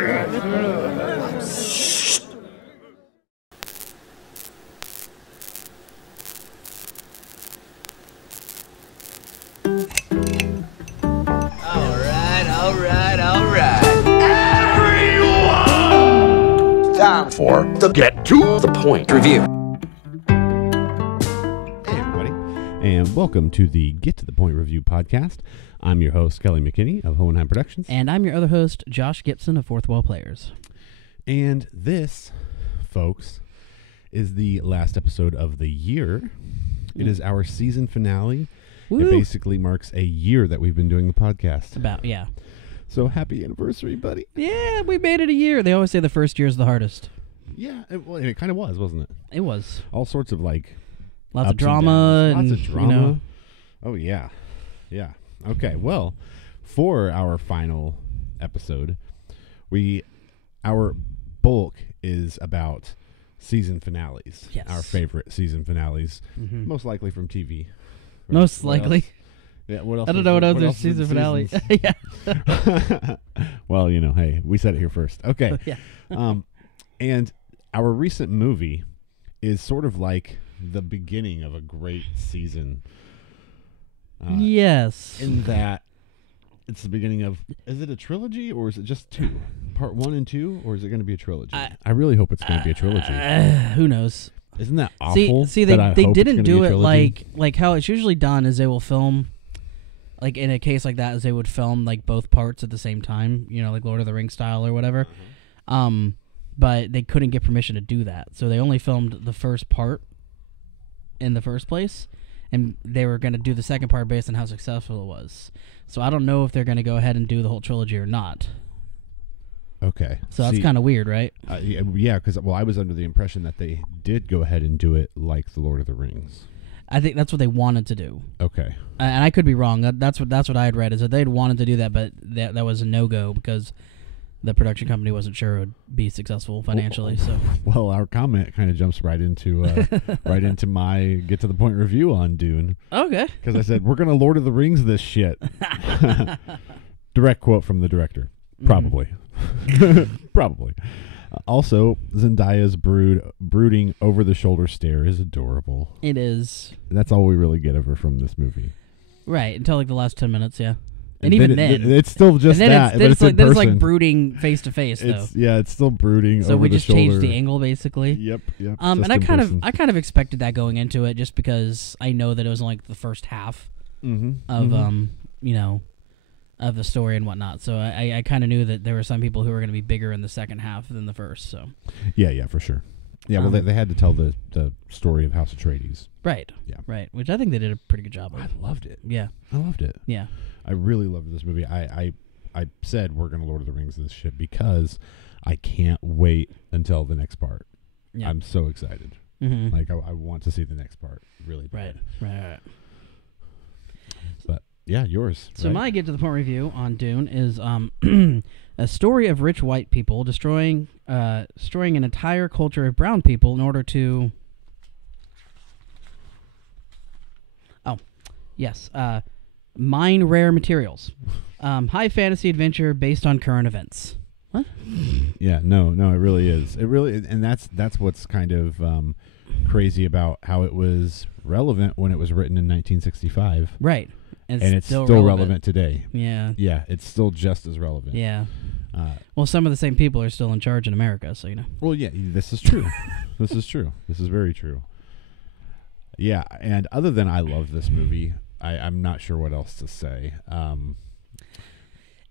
Time for the Get to the Point review. Hey, everybody, and welcome to the Get to the Point review podcast. I'm your host, Kelly McKinney of Hohenheim Productions. And I'm your other host, Josh Gibson of Fourth Wall Players. And this, folks, is the last episode of the year. It is our season finale. Woo. It basically marks a year that we've been doing the podcast. Yeah. So happy anniversary, buddy. Yeah, we made it a year. They always say the first year is the hardest. Yeah, it kind of was, wasn't it? It was. All sorts of lots ups of drama. Lots of drama. You know. Oh, yeah. Yeah. Okay, well, for our final episode, our bulk is about season finales. Yes. Our favorite season finales, Mm-hmm. most likely from TV. Most What likely. else? Yeah, what else? I don't know what other else is in season finale. seasons? Yeah. Well, hey, we said it here first. Okay. Yeah. And our recent movie is sort of like the beginning of a great season. Yes. In that it's the beginning of, is it a trilogy or is it just two? Part 1 and 2, or is it going to be a trilogy? I really hope it's going to be a trilogy. Who knows? Isn't that awful? See, that I they hope didn't it's gonna do be a it trilogy? like how it's usually done. Is they will film, like in a case like that, is they would film like both parts at the same time. You know, like Lord of the Rings style or whatever. But they couldn't get permission to do that, so they only filmed the first part in the first place, and they were going to do the second part based on how successful it was. So I don't know if they're going to go ahead and do the whole trilogy or not. Okay. So that's kind of weird, right? Yeah, because I was under the impression that they did go ahead and do it like the Lord of the Rings. I think that's what they wanted to do. Okay. And I could be wrong. That's what I had read, is that they'd wanted to do that, but that was a no-go because the production company wasn't sure it would be successful financially. Well, our comment kind of jumps right into my Get to the Point review on Dune. Okay. Because I said, we're going to Lord of the Rings this shit. Direct quote from the director. Probably. Probably. Also, Zendaya's brooding over-the-shoulder stare is adorable. It is. That's all we really get of her from this movie. Right, until like the last 10 minutes, yeah. And even then. It's still just that, but it's in person. It's like brooding face-to-face, though. It's still brooding so over the shoulder. So we just changed the angle, basically. Yep. And I kind of expected that going into it, just because I know that it was like the first half of of the story and whatnot. So I kind of knew that there were some people who were going to be bigger in the second half than the first. So yeah, for sure. Yeah, well, they had to tell the story of House Atreides. Right. Yeah. Right. Which I think they did a pretty good job of. I loved it. Yeah. I loved it. Yeah. I really loved this movie. I said we're going to Lord of the Rings this shit because I can't wait until the next part. Yeah. I'm so excited. Mm-hmm. Like, I want to see the next part really bad. Right. But, yeah, yours. So right? my Get to the Point review on Dune is a story of rich white people destroying an entire culture of brown people in order to... mine rare materials. High fantasy adventure based on current events. What? Yeah, no, it really is. It really, and that's what's kind of crazy about how it was relevant when it was written in 1965. Right. And it's still relevant today. Yeah. Yeah, it's still just as relevant. Yeah. Well, some of the same people are still in charge in America, so you know. Well, yeah, this is true. This is true. This is very true. Yeah, and other than I love this movie, I'm not sure what else to say.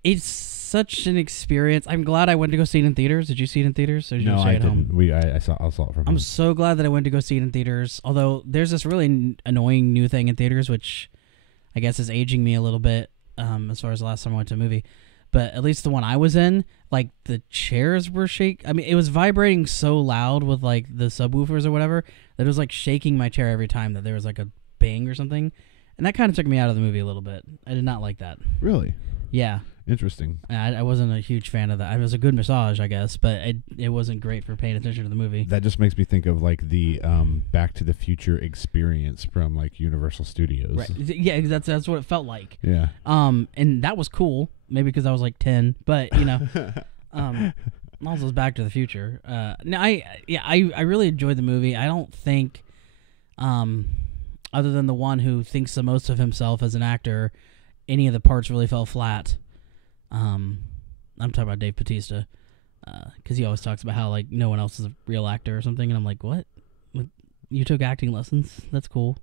It's such an experience. I'm glad I went to go see it in theaters. Did you see it in theaters? Or did no, you see I it didn't. Home? I saw it from home. I'm so glad that I went to go see it in theaters. Although there's this really annoying new thing in theaters, which I guess is aging me a little bit as far as the last time I went to a movie. But at least the one I was in, like the chairs were I mean, it was vibrating so loud with like the subwoofers or whatever that it was like shaking my chair every time that there was like a bang or something. And that kind of took me out of the movie a little bit. I did not like that. Really? Yeah. Interesting. I wasn't a huge fan of that. It was a good massage, I guess, but it wasn't great for paying attention to the movie. That just makes me think of like the Back to the Future experience from like Universal Studios. Right. Yeah, that's what it felt like. Yeah. And that was cool. Maybe because I was like 10, but you know, Also, it's Back to the Future. No, I really enjoyed the movie. I don't think, other than the one who thinks the most of himself as an actor, any of the parts really fell flat. I'm talking about Dave Bautista, because he always talks about how like no one else is a real actor or something, and I'm like, what? You took acting lessons? That's cool.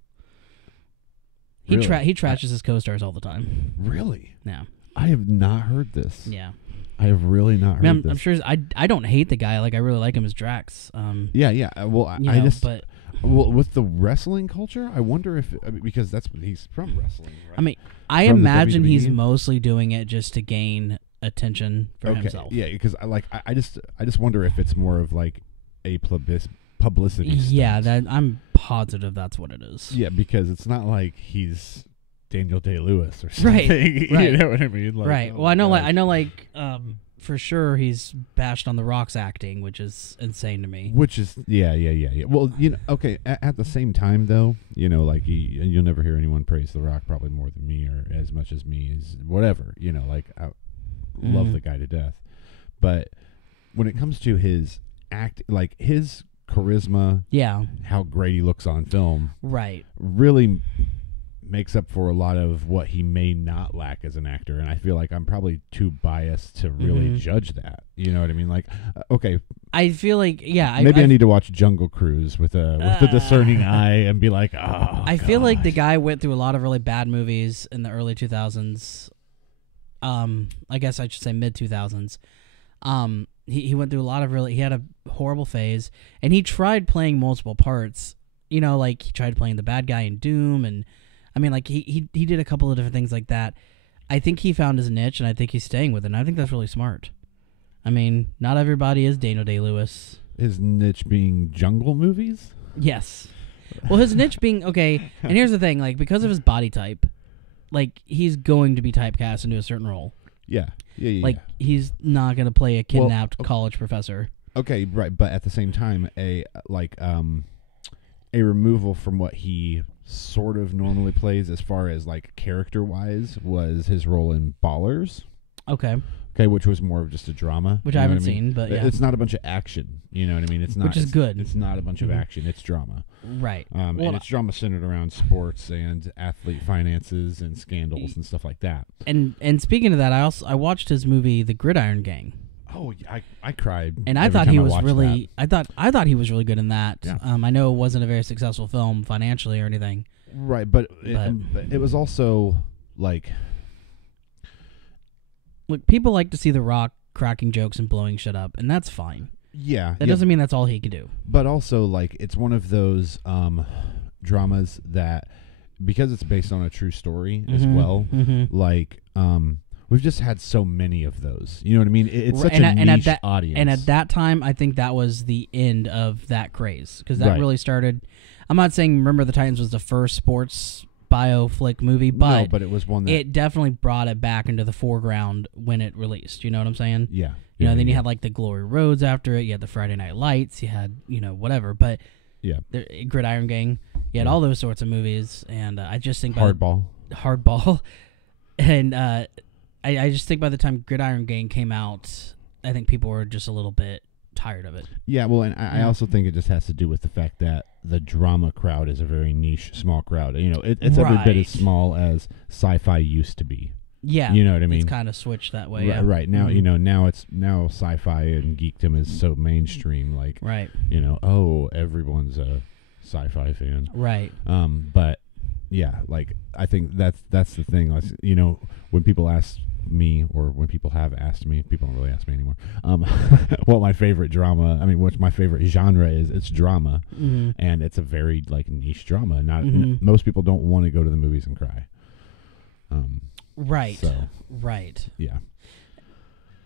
He Really? he trashes his co-stars all the time. Really? Yeah. I have not heard this. Yeah. I have really not heard this. I'm sure. I don't hate the guy. Like I really like him as Drax. Yeah. Well, but with the wrestling culture, I wonder if because that's what he's from wrestling. Right? I mean, I From the imagine he's WWE? mostly doing it just to gain attention for himself. Yeah, because I just wonder if it's more of like a publicity. Yeah, stunt. I'm positive that's what it is. Yeah, because it's not like he's Daniel Day-Lewis or something. Right. You know what I mean? Like, Right. oh Well, I know, gosh. for sure he's bashed on The Rock's acting, which is insane to me. Which is yeah. Well, okay. At the same time, though, like you'll never hear anyone praise The Rock probably more than me or as much as me is whatever. Like I love the guy to death, but when it comes to his act, like his charisma, how great he looks on film, right, really makes up for a lot of what he may not lack as an actor, and I feel like I'm probably too biased to really judge that. You know what I mean? Like, okay, I feel like maybe I need to watch Jungle Cruise with a discerning eye and be like, oh. I feel like the guy went through a lot of really bad movies in the early 2000s. I guess I should say mid 2000s. He went through a lot of he had a horrible phase, and he tried playing multiple parts. Like he tried playing the bad guy in Doom, and I mean, like he did a couple of different things like that. I think he found his niche, and I think he's staying with it. And I think that's really smart. I mean, not everybody is Daniel Day-Lewis. His niche being jungle movies? Yes. Well, his niche being okay. And here's the thing: like because of his body type, like he's going to be typecast into a certain role. Yeah. Like he's not going to play a kidnapped college professor. Okay, right, but at the same time, a removal from what he sort of normally plays as far as like character wise was his role in Ballers. Okay, which was more of just a drama, which I haven't seen, but yeah, it's not a bunch of action. You know what I mean? It's not, which is good. It's not a bunch of action. It's drama, right? And it's drama centered around sports and athlete finances and scandals and stuff like that. And speaking of that, I watched his movie The Gridiron Gang. Oh, I cried, and I thought he was really. That. I thought he was really good in that. Yeah. I know it wasn't a very successful film financially or anything. Right, but it was also like. Look, people like to see The Rock cracking jokes and blowing shit up, and that's fine. Yeah, that doesn't mean that's all he can do. But also, like, it's one of those dramas that, because it's based on a true story as well, like. We've just had so many of those. You know what I mean? It's such a niche audience. And at that time, I think that was the end of that craze. Because that really started... I'm not saying Remember the Titans was the first sports bio flick movie, but... No, but it was one that... It definitely brought it back into the foreground when it released. You know what I'm saying? Yeah. Then you had, like, the Glory Roads after it. You had the Friday Night Lights. You had, whatever. But... Yeah. The Gridiron Gang. You had all those sorts of movies. And I just think... Hardball. And... I just think by the time Gridiron Gang came out, I think people were just a little bit tired of it. Yeah, well, and I also think it just has to do with the fact that the drama crowd is a very niche, small crowd. It's every bit as small as sci-fi used to be. Yeah, you know what I mean. It's kind of switched that way. Right now, now sci-fi and geekdom is so mainstream. Like, everyone's a sci-fi fan. Right. But yeah, like I think that's the thing. Like, when people ask me, or when people have asked me, people don't really ask me anymore, what my favorite drama, what my favorite genre is, it's drama. And it's a very like niche drama. Not most people don't want to go to the movies and cry. Right. So, right. Yeah.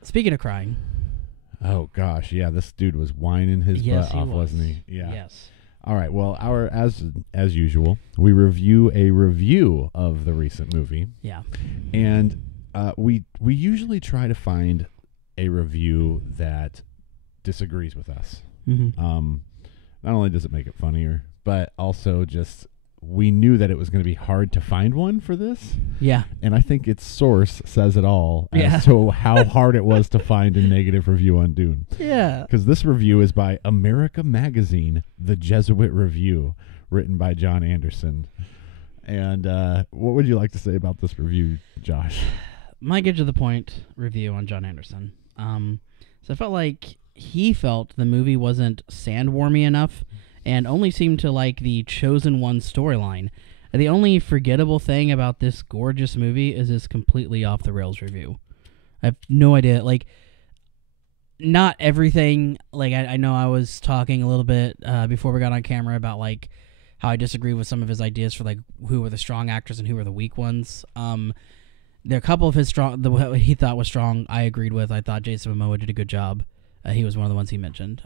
Speaking of crying. Oh gosh, yeah, this dude was whining his butt off, wasn't he? Yeah. Yes. All right. Well, as usual, we review a review of the recent movie. Yeah. And we usually try to find a review that disagrees with us. Not only does it make it funnier, but also just we knew that it was going to be hard to find one for this. Yeah. And I think its source says it all Yeah. as to how hard it was to find a negative review on Dune. Yeah. Because this review is by America Magazine, the Jesuit Review, written by John Anderson. And what would you like to say about this review, Josh? My get to the point review on John Anderson. So I felt like he felt the movie wasn't sandwormy enough and only seemed to like the Chosen One storyline. The only forgettable thing about this gorgeous movie is his completely off the rails review. I have no idea. Like, not everything. Like, I know I was talking a little bit before we got on camera about like how I disagree with some of his ideas for like who were the strong actors and who were the weak ones. There are a couple of his what he thought was strong, I agreed with. I thought Jason Momoa did a good job. He was one of the ones he mentioned.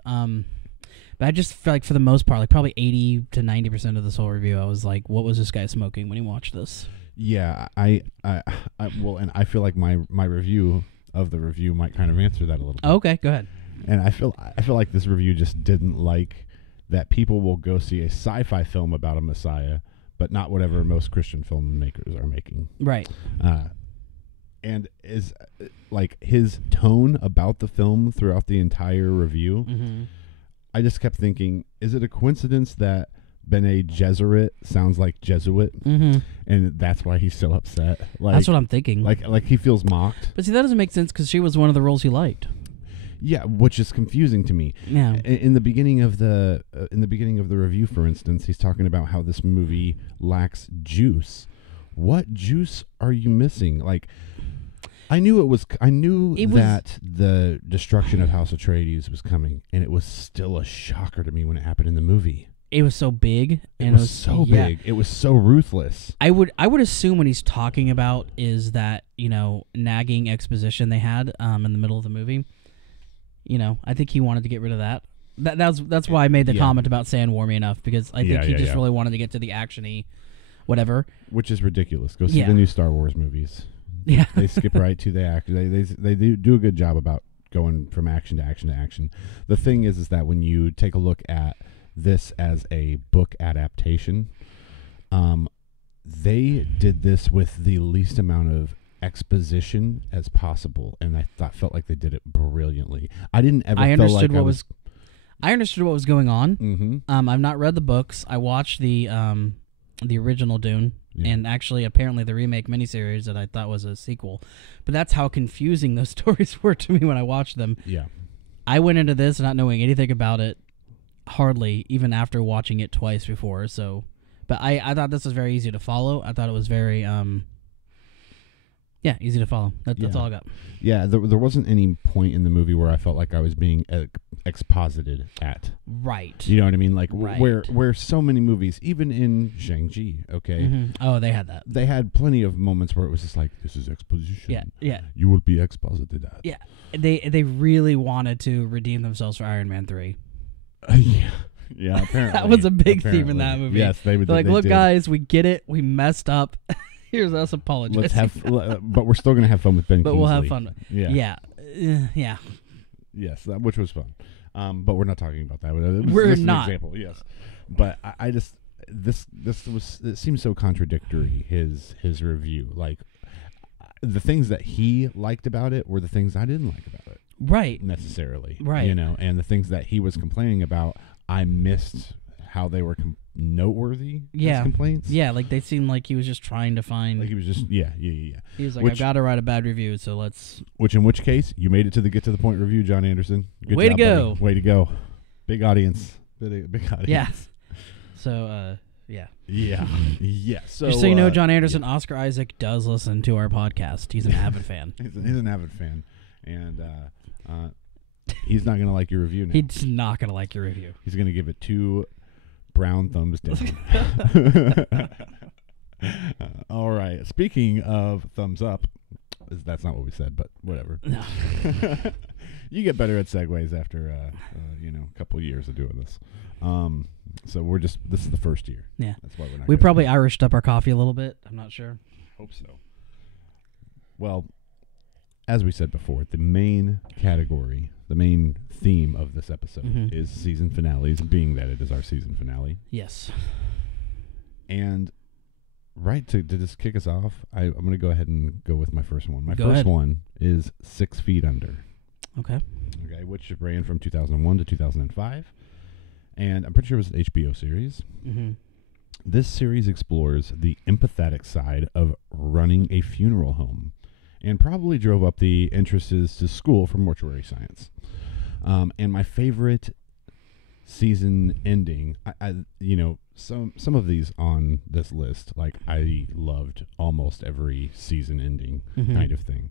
But I just feel like for the most part, like probably 80 to 90% of this whole review, I was like, what was this guy smoking when he watched this? Yeah, well, and I feel like my review of the review might kind of answer that a little bit. Okay, go ahead. And I feel like this review just didn't like that people will go see a sci-fi film about a messiah, but not whatever most Christian filmmakers are making. Right. And is like his tone about the film throughout the entire review. Mm-hmm. I just kept thinking, is it a coincidence that Bene Gesserit sounds like Jesuit, and that's why he's so upset? Like, that's what I'm thinking. Like he feels mocked. But see, that doesn't make sense because she was one of the roles he liked. Yeah, which is confusing to me. Yeah. In the beginning of the review, for instance, he's talking about how this movie lacks juice. What juice are you missing? Like, I knew that the destruction of House Atreides was coming, and it was still a shocker to me when it happened in the movie. It was so big, and it was so big. It was so ruthless. I would assume what he's talking about is that, you know, nagging exposition they had in the middle of the movie. You know, I think he wanted to get rid of that. That's why I made the comment about sandwormy enough, because I think he just really wanted to get to the action-y whatever. Which is ridiculous. Go see the new Star Wars movies. Yeah. They skip right to the action. They do a good job about going from action to action to action. The thing is that when you take a look at this as a book adaptation, they did this with the least amount of exposition as possible, and I felt like they did it brilliantly. I understood what was going on. Mm-hmm. I've not read the books. I watched the original Dune. Yeah. And actually, apparently, the remake miniseries that I thought was a sequel. But that's how confusing those stories were to me when I watched them. Yeah. I went into this not knowing anything about it, hardly, even after watching it twice before. So, but I thought this was very easy to follow. I thought it was very, easy to follow. That's all I got. Yeah, there wasn't any point in the movie where I felt like I was being exposited at. Right. You know what I mean? Like where so many movies, even in Shang-Chi, okay? Mm-hmm. Oh, they had that. They had plenty of moments where it was just like, this is exposition. Yeah, yeah. You will be exposited at. Yeah. They really wanted to redeem themselves for Iron Man 3. Yeah, apparently. That was a big theme in that movie. Yes, they like, they look, did. Guys, we get it. We messed up. Here's us apologizing. But we're still going to have fun with Ben Kingsley. But we'll have fun. Yeah. Yeah. Yes, which was fun. But we're not talking about that. We're not. An example, yes. But I just it seems so contradictory, his review. Like, the things that he liked about it were the things I didn't like about it. Right. Necessarily. Right. You know, and the things that he was complaining about, I missed how they were noteworthy as complaints. Yeah, like they seemed like he was just trying to find. Like he was just, yeah. He was like, I've got to write a bad review, so let's. In which case, you made it to the Get to the Point review, John Anderson. Good Way job, to go. buddy. Way to go. Big audience. Big audience. Yeah. So, yeah. Yeah. Yeah. So, just so you know, John Anderson, Oscar Isaac does listen to our podcast. He's an avid fan. He's an avid fan. And he's not going to like your review now. He's not going to like your review. He's going to give it 2 brown thumbs down. All right. Speaking of thumbs up, that's not what we said, but whatever. No. You get better at segues after a couple of years of doing this. So this is the first year. Yeah. That's why we're not. We probably Irished up our coffee a little bit. I'm not sure. Hope so. Well, as we said before, the main category, the main theme of this episode is season finales, being that it is our season finale. Yes. And right to just kick us off, I'm going to go ahead and go with my first one. My Go first ahead. one is 6 Feet Under. Okay. Okay, which ran from 2001 to 2005. And I'm pretty sure it was an HBO series. Mm-hmm. This series explores the empathetic side of running a funeral home and probably drove up the entrances to school for mortuary science. And my favorite season ending, I some of these on this list, like I loved almost every season ending kind of thing.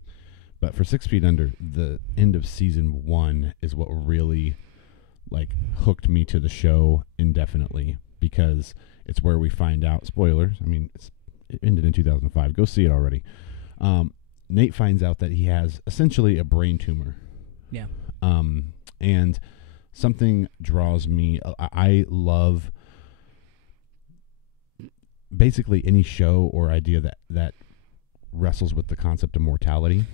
But for 6 Feet Under, the end of season 1 is what really like hooked me to the show indefinitely, because it's where we find out, spoilers, I mean, it ended in 2005. Go see it already. Nate finds out that he has essentially a brain tumor. Yeah. And something draws me. I love basically any show or idea that wrestles with the concept of mortality.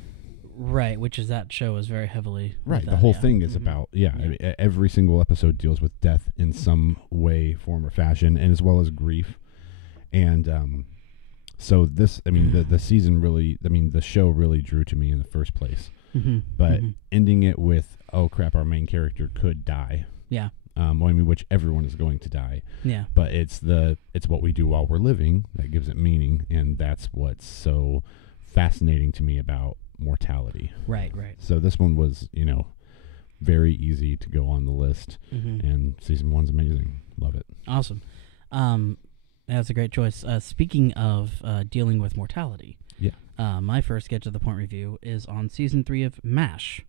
Right, which is that show is very heavily Right, that, the whole yeah. thing is about I mean, every single episode deals with death in some way, form, or fashion, and as well as grief. And so this, I mean, the season really, I mean, the show really drew to me in the first place. But ending it with, oh crap, our main character could die. Yeah. Well, I mean, which everyone is going to die. Yeah. But it's what we do while we're living that gives it meaning, and that's what's so fascinating to me about mortality. Right. So this one was, very easy to go on the list, and season 1's amazing. Love it. Awesome. That's a great choice. Speaking of dealing with mortality, my first Get to the Point review is on season 3 of MASH,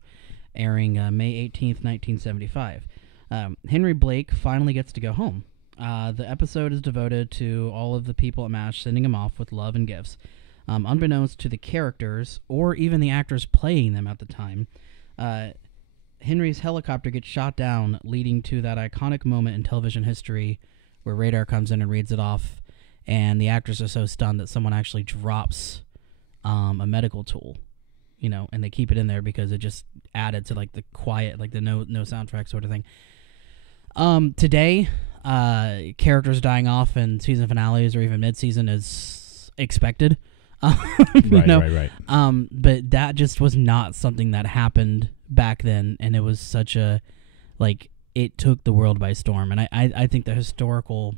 airing May 18th, 1975. Henry Blake finally gets to go home. The episode is devoted to all of the people at MASH sending him off with love and gifts. Unbeknownst to the characters or even the actors playing them at the time, Henry's helicopter gets shot down, leading to that iconic moment in television history where Radar comes in and reads it off, and the actors are so stunned that someone actually drops a medical tool, and they keep it in there because it just added to like the quiet, like the no soundtrack sort of thing. Today, characters dying off in season finales or even mid-season is expected. Right. But that just was not something that happened back then, and it was such a, like, it took the world by storm, and I think the historical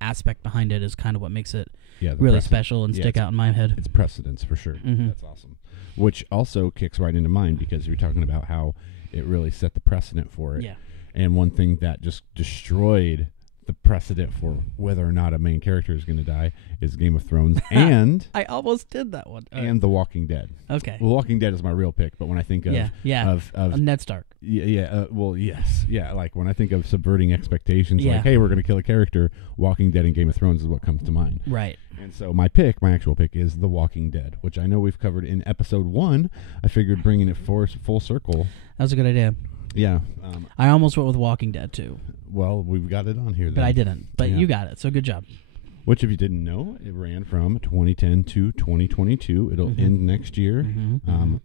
aspect behind it is kind of what makes it really special and stick out in my head. It's precedence for sure. That's awesome. Which also kicks right into mine, because you're talking about how it really set the precedent for it. Yeah. And one thing that just destroyed the precedent for whether or not a main character is going to die is Game of Thrones and I almost did that one. And The Walking Dead. Okay. Well, Walking Dead is my real pick, but when I think of of Ned Stark. Like when I think of subverting expectations, like, hey, we're going to kill a character, Walking Dead and Game of Thrones is what comes to mind. Right. And so my actual pick is The Walking Dead, which I know we've covered in episode 1. I figured bringing it full circle. That was a good idea. Yeah. I almost went with Walking Dead too. Well, we've got it on here then. But I didn't. But you got it, so good job. Which, if you didn't know, it ran from 2010 to 2022. It'll end next year. And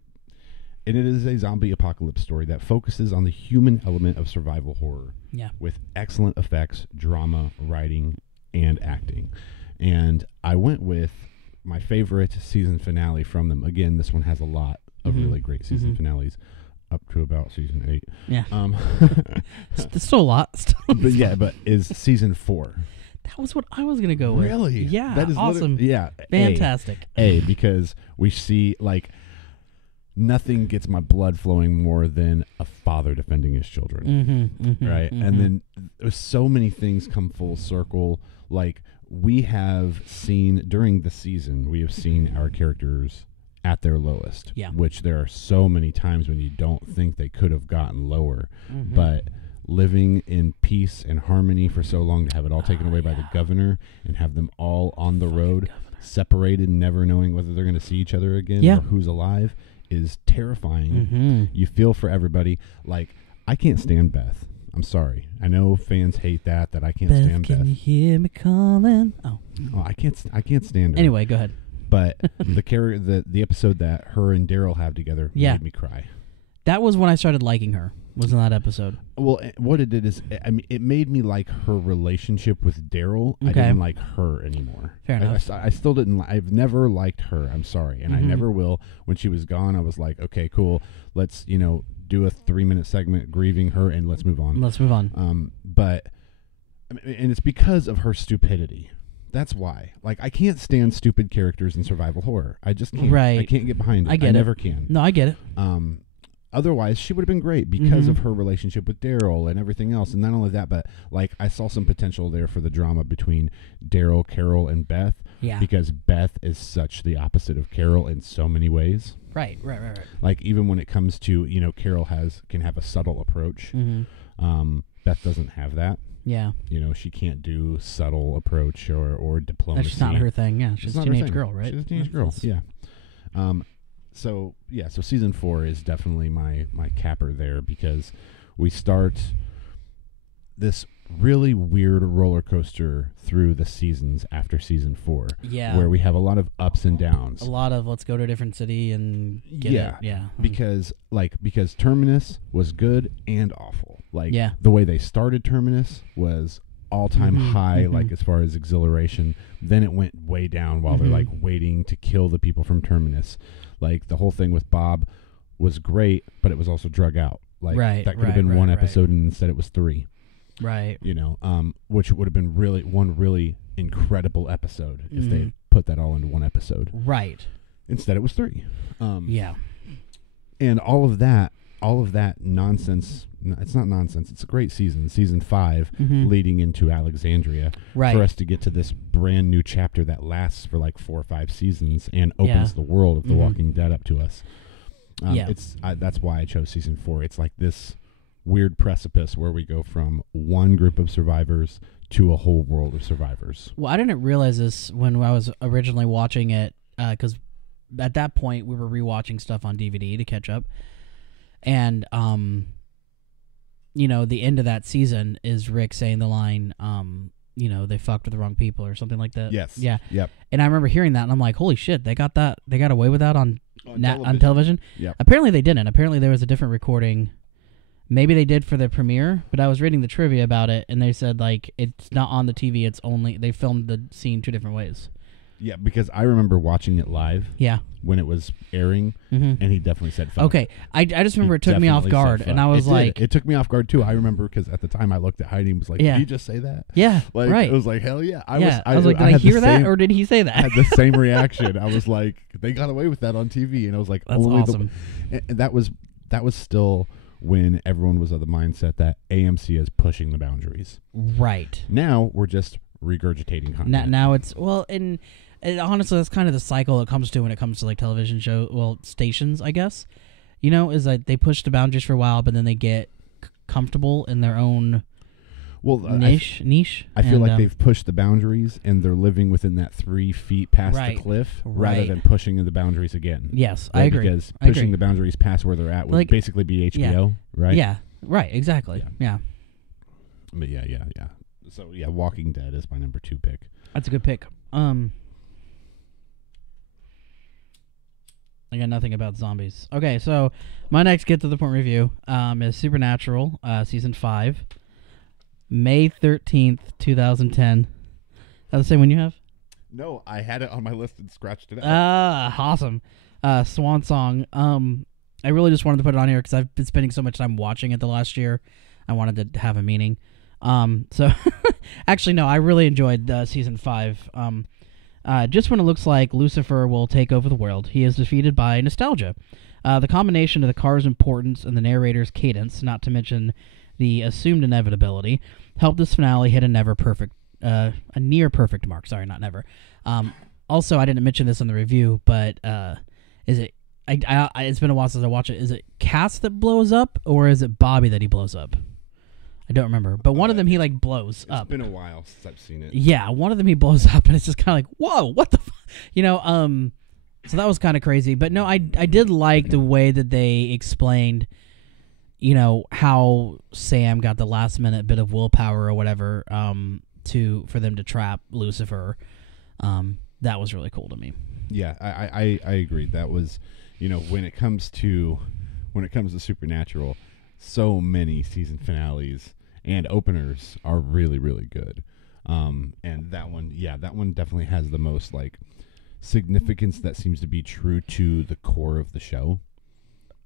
it is a zombie apocalypse story that focuses on the human element of survival horror. Yeah. With excellent effects, drama, writing, and acting. And I went with my favorite season finale from them. Again, this one has a lot of really great season finales. Up to about season 8. Yeah. It's still a lot. But is season 4. That was what I was going to go with. Really? Yeah. That is awesome. Fantastic. Because we see, like, nothing gets my blood flowing more than a father defending his children. Right? And then so many things come full circle. Like, we have seen, during the season, we have seen our characters at their lowest, which there are so many times when you don't think they could have gotten lower, but living in peace and harmony for so long, to have it all taken away by the governor and have them all on the road, separated, never knowing whether they're going to see each other again or who's alive, is terrifying. You feel for everybody. Like, I can't stand Beth. I'm sorry. I know fans hate that I can't stand Beth. Can you hear me calling? Oh, I can't stand her. Anyway, go ahead. But the episode that her and Daryl have together made me cry. That was when I started liking her. Was in that episode. Well, what it did is, I mean, it made me like her relationship with Daryl. I didn't like her anymore. Fair enough. I still didn't. I've never liked her. I'm sorry, and I never will. When she was gone, I was like, okay, cool. Let's do a 3-minute segment grieving her, and let's move on. But and it's because of her stupidity. That's why. Like, I can't stand stupid characters in survival horror. I just can't. Right. I can't get behind it. I never can. No, I get it. Otherwise, she would have been great because of her relationship with Daryl and everything else. And not only that, but like I saw some potential there for the drama between Daryl, Carol, and Beth. Yeah. Because Beth is such the opposite of Carol in so many ways. Right. Like even when it comes to Carol can have a subtle approach. Beth doesn't have that. Yeah. She can't do subtle approach or diplomacy. That's just not her thing. Yeah. She's a teenage girl, right? She's a teenage girl. Yeah. So season 4 is definitely my capper there because we start this really weird roller coaster through the seasons after season 4. Yeah. Where we have a lot of ups and downs. A lot of let's go to a different city and get it. Yeah. Because Terminus was good and awful. Like yeah. the way they started Terminus was all-time high, like as far as exhilaration. Then it went way down while they're like waiting to kill the people from Terminus. Like the whole thing with Bob was great, but it was also drug out. Like that could have been one episode and instead it was 3. Right. Which would have been one really incredible episode if they put that all into one episode. Right. Instead it was 3. Yeah. And all of that nonsense, it's not nonsense, it's a great season 5 leading into Alexandria for us to get to this brand new chapter that lasts for like 4 or 5 seasons and opens the world of The Walking Dead up to us. That's why I chose season 4. It's like this weird precipice where we go from one group of survivors to a whole world of survivors. Well, I didn't realize this when I was originally watching it because at that point we were rewatching stuff on DVD to catch up. And, the end of that season is Rick saying the line, they fucked with the wrong people or something like that. Yes. Yeah. Yep. And I remember hearing that and I'm like, holy shit, they got away with that on television. Yep. Apparently they didn't. Apparently there was a different recording. Maybe they did for the premiere, but I was reading the trivia about it and they said like, it's not on the TV. It's only, they filmed the scene 2 different ways. Yeah, because I remember watching it live. Yeah. When it was airing, and he definitely said fuck. Okay, I just remember it took me off guard, and I was like... It took me off guard, too. I remember because at the time I looked at Heidi and was like, did he just say that? Yeah, like, right. It was like, hell yeah. I was like, did I hear that, or did he say that? I had the same reaction. I was like, they got away with that on TV, and I was like, that's awesome. And that was still when everyone was of the mindset that AMC is pushing the boundaries. Right. Now, we're just regurgitating content. Now it's... Well, and honestly, that's kind of the cycle it comes to when it comes to like television stations, I guess. Is like they push the boundaries for a while, but then they get comfortable in their own niche. I feel like they've pushed the boundaries and they're living within that 3 feet past the cliff rather than pushing the boundaries again. Yes, right? I agree. Because pushing the boundaries past where they're at would basically be HBO, right? Yeah, right, exactly. Yeah. But yeah. So yeah, Walking Dead is my number 2 pick. That's a good pick. I got nothing about zombies. Okay, so my next get to the point review is Supernatural, season 5, May 13th, 2010. That the same one you have? No, I had it on my list and scratched it out. Awesome. Swan Song. I really just wanted to put it on here because I've been spending so much time watching it the last year. I wanted to have a meaning. So actually, no, I really enjoyed season 5. Just when it looks like Lucifer will take over the world, he is defeated by nostalgia. The combination of the car's importance and the narrator's cadence, not to mention the assumed inevitability, helped this finale hit a near perfect mark. Sorry, not never. Also, I didn't mention this in the review, but is it? It's been a while since I watched it. Is it Cass that blows up, or is it Bobby that he blows up? I don't remember, but one of them he like blows up. It's been a while since I've seen it. Yeah, one of them he blows up, and it's just kind of like, whoa, what the So that was kind of crazy, but no, I did like the way that they explained, how Sam got the last minute bit of willpower or whatever, for them to trap Lucifer. That was really cool to me. Yeah, I agree. That was, when it comes to when it comes to Supernatural, so many season finales and openers are really, really good. And that one definitely has the most like significance that seems to be true to the core of the show.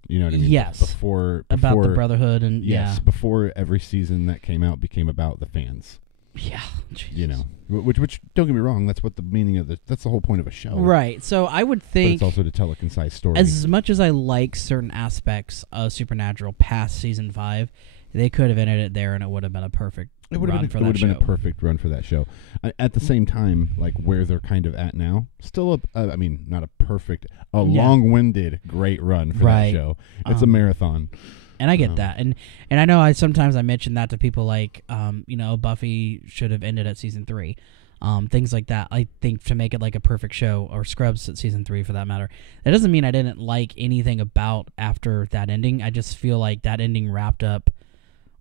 You know what I mean? Yes. Before about the brotherhood and yes, before every season that came out became about the fans. Yeah, Jesus. You know, which don't get me wrong, that's what the meaning of that's the whole point of a show, right? So I would But think it's also to tell a concise story. as much as I like certain aspects of Supernatural past season 5, they could have ended it there, and it would have been a perfect run for that show. It would have been a perfect run for that show. At the same time, like where they're kind of at now, still I mean, not a perfect, long-winded, great run for that show. It's a marathon. And I get that, and I know I sometimes mention that to people, like, Buffy should have ended at season 3, things like that. I think to make it like a perfect show, or Scrubs at season 3 for that matter. That doesn't mean I didn't like anything about after that ending. I just feel like that ending wrapped up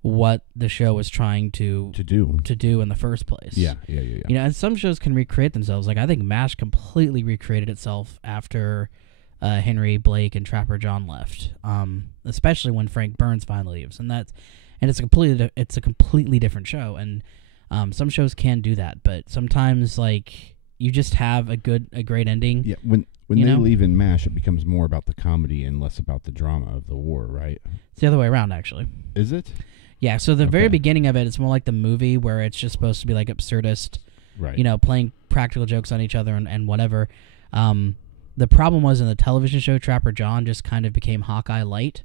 what the show was trying to do in the first place. Yeah. You know, and some shows can recreate themselves. Like I think MASH completely recreated itself after Henry, Blake, and Trapper John left, especially when Frank Burns finally leaves, and it's a completely different show. And some shows can do that, but sometimes like you just have a great ending. Yeah, when they leave in MASH, it becomes more about the comedy and less about the drama of the war, right? It's the other way around, actually. Is it? Yeah. So the very beginning of it's more like the movie where it's just supposed to be like absurdist, right? You know, playing practical jokes on each other and whatever. The problem was in the television show, Trapper John just kind of became Hawkeye light,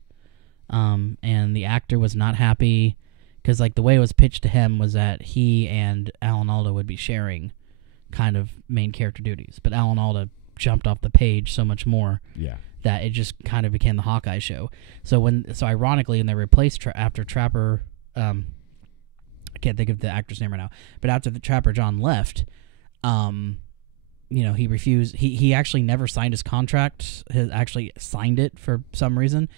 and the actor was not happy because like the way it was pitched to him was that he and Alan Alda would be sharing kind of main character duties, but Alan Alda jumped off the page so much more that it just kind of became the Hawkeye show. So ironically, when they replaced after Trapper, I can't think of the actor's name right now, but after the Trapper John left, he refused. He actually never signed his contract. He actually signed it for some reason.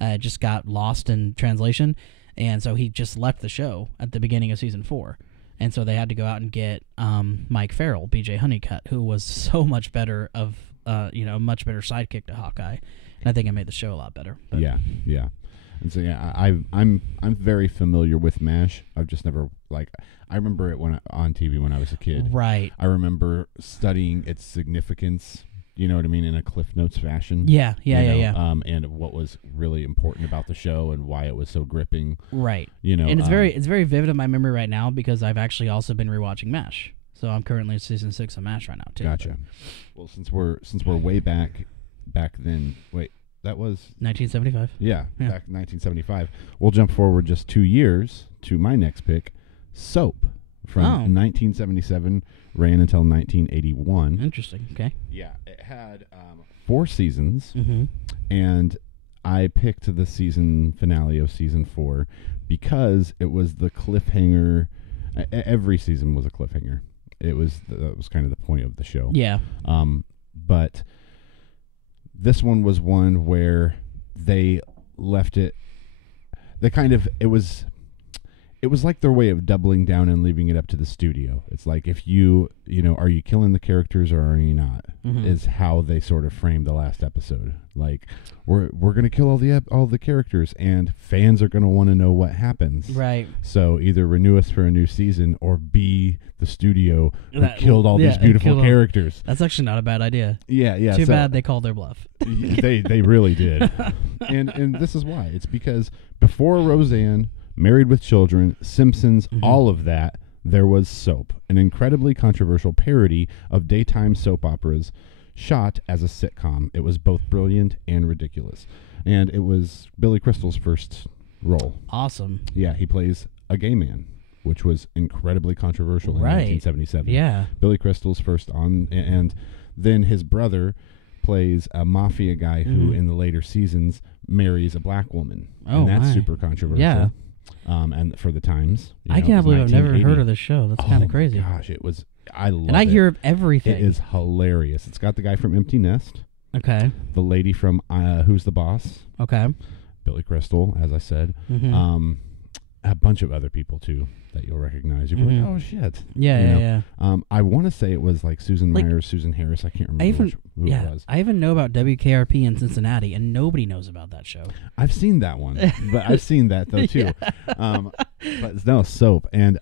It just got lost in translation. And so he just left the show at the beginning of season 4. And so they had to go out and get Mike Farrell, BJ Honeycutt, who was so much better much better sidekick to Hawkeye. And I think it made the show a lot better. But. Yeah. And so I'm very familiar with MASH. I've just never I remember it on TV when I was a kid. Right. I remember studying its significance. You know what I mean, in a Cliff Notes fashion. Yeah. And what was really important about the show and why it was so gripping. Right. You know, and it's very vivid in my memory right now because I've actually also been rewatching MASH. So I'm currently in season 6 of MASH right now too. Gotcha. Well, since we're way back then. Wait. That was 1975. Yeah, back in 1975. We'll jump forward just 2 years to my next pick, Soap, from 1977, ran until 1981. Interesting. Okay. Yeah, it had 4 seasons, mm-hmm. and I picked the season finale of season 4 because it was the cliffhanger. Every season was a cliffhanger. That was kind of the point of the show. Yeah. But this one was one where they left it. It was like their way of doubling down and leaving it up to the studio. It's like if are you killing the characters or are you not? Mm-hmm. Is how they sort of framed the last episode. Like we're gonna kill all the characters and fans are gonna want to know what happens. Right. So either renew us for a new season or be the studio who killed all these beautiful characters. That's actually not a bad idea. Yeah. Too bad they called their bluff. They really did. And this is why. It's because before Roseanne, Married with Children, Simpsons, mm-hmm. all of that, there was Soap, an incredibly controversial parody of daytime soap operas shot as a sitcom. It was both brilliant and ridiculous. And it was Billy Crystal's first role. Awesome. Yeah, he plays a gay man, which was incredibly controversial in 1977. Yeah. Billy Crystal's first and then his brother plays a mafia guy who in the later seasons marries a black woman. Oh, and that's super controversial. Yeah. And for the times. I can't believe I've never heard of this show. That's kind of crazy. Gosh, it was. I love it. And I hear of everything. It is hilarious. It's got the guy from Empty Nest. Okay. The lady from Who's the Boss? Okay. Billy Crystal, as I said. Mm-hmm. a bunch of other people too that you'll recognize. You'll be like, oh shit. Yeah. I want to say it was like Susan Myers, Susan Harris. I can't remember who it was. I even know about WKRP in Cincinnati, and nobody knows about that show. I've seen that one, but I've seen that though too. But no, Soap, and